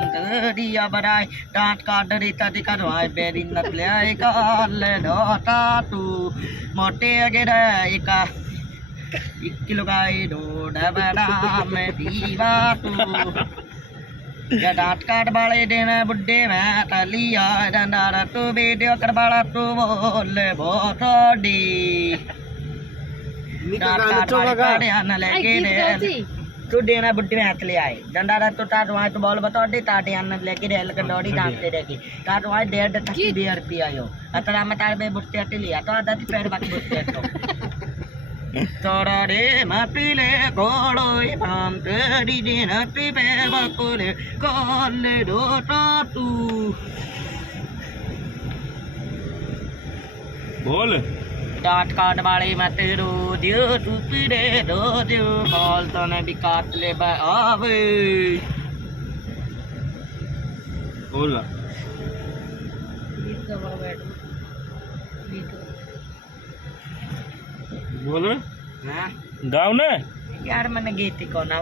मांग दिया बराय डांट काट देता दिखवाए बेरी नतले काल डोटा तू मोटे अगेरा एका 1 किलो का डोड बड़ा मैं दीवा तू या डांट काट वाले दिन बुड्ढे मैं टलिया डंडा तू वीडियो कर वाला तू बोले बहुत डी डांट काट वाले आने लगे रे तू देना बुड्ढे में हाथ ले आए डंडा तो टाट वहाँ तो बोल बता दे टाटे आने लेके रेल कर दौड़ी डांटते रहेगी टाट वहाँ 1.5 रुपया आयो अतरा में तार में बुट्टे हटे लिया तो आधा पैर बाकी बुट्टे तो तोड़ा रे मापीले कोड़ो इमाम तेरी दिन ती पे बकुले कोले डोटा तू बोल डांट काट वाले मत रो दियो तू पीड़े दो दियो कॉल तो ने भी काट ले आवे बोल बोल हाँ गाँव ने यार मैंने गीत को ना